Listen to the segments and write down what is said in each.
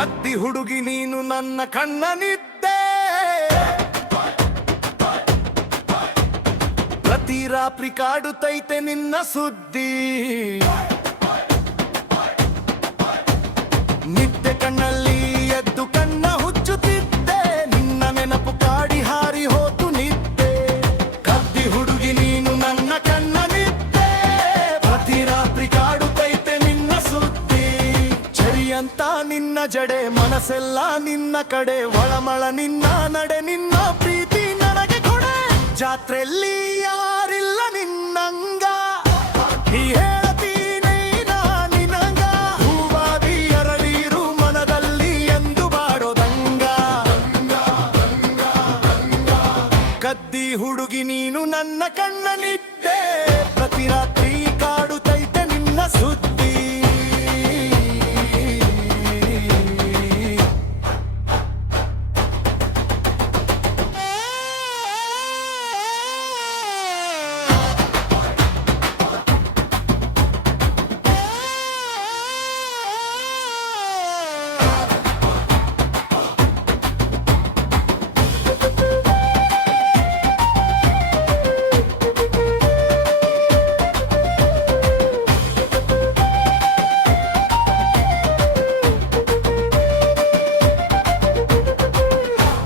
ಕದ್ದಿ ಹುಡುಗಿ ನೀನು ನನ್ನ ಕಣ್ಣನಿದ್ದೆ, ಪ್ರತಿ ರಾತ್ರಿ ಕಾಡುತ್ತೈತೆ ನಿನ್ನ ಸುದ್ದಿ. ನಿದ್ದೆ ಕಣ್ಣಲ್ಲಿ ಎದ್ದು ಕಣ್ಣ ಹುಚ್ಚುತ್ತಿದ್ದೆ, ನಿನ್ನ ನೆನಪು ಕಾಡಿ ಹಾರಿ ಹೋತು ನಿದ್ದೆ. ಕದ್ದಿ ಹುಡುಗಿ ನೀನು ನನ್ನ ಕಣ್ಣನಿದ್ದೆ, ಪ್ರತಿ ರಾತ್ರಿ ಕಾಡುತ್ತೈತೆ ನಿನ್ನ ಸುದ್ದಿ. ಚರಿಯಂತ ನಿನ್ನ ಜಡೆ, ಮನಸ್ಸೆಲ್ಲ ನಿನ್ನ ಕಡೆ, ಒಳಮಳ ನಿನ್ನ ನಡೆ, ನಿನ್ನ ಪ್ರೀತಿ ನನಗೆ ಕೊಡೆ. ಜಾತ್ರೆಯಲ್ಲಿ ಯಾರಿಲ್ಲ ನಿನ್ನಂಗ, ಈ ಹೇಳತೀನಿ ನಾ ನಿನಂಗ. ಹೂವಾದಿ ಅರಳಿರು ಮನದಲ್ಲಿ ಎಂದು ಬಾಡೋದಂಗ. ಕದ್ದಿ ಹುಡುಗಿ ನೀನು ನನ್ನ ಕಣ್ಣನಿದ್ದೆ, ಪ್ರತಿ ರಾತ್ರಿ ಕಾಡುತ್ತೈತೆ ನಿನ್ನ ಸುದ್ದಿ.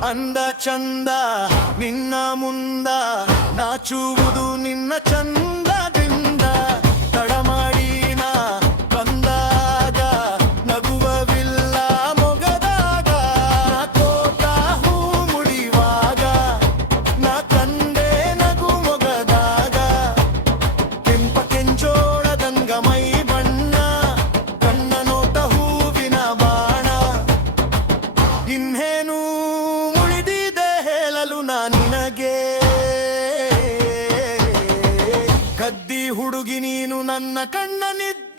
ಅಂದ ಚಂದ ನಿನ್ನ ಮುಂದ, ನಾಚುವುದು ನಿನ್ನ ಚಂದದಿಂದ. ತಡ ಮಾಡಿ ನಾ ಬಂದಾಗ ನಗುವವಿಲ್ಲ ಮೊಗದಾಗ. ನಾ ತೋಟ ಹೂ ಮುಡಿವಾಗ ನಾ ಕಂಡೆ ನಗು ಮೊಗದಾಗ. ಕೆಂಪ ಕೆಂಜೋಳದಂಗ ಮೈ ಬಣ್ಣ, ಕಣ್ಣ ನೋಟ ಹೂವಿನ ಬಾಣ. ಇನ್ನೇನು ನಿನಗೆ ಕದ್ದಿ ಹುಡುಗಿ ನೀನು ನನ್ನ ಕಣ್ಣನಿದ್ದೆ.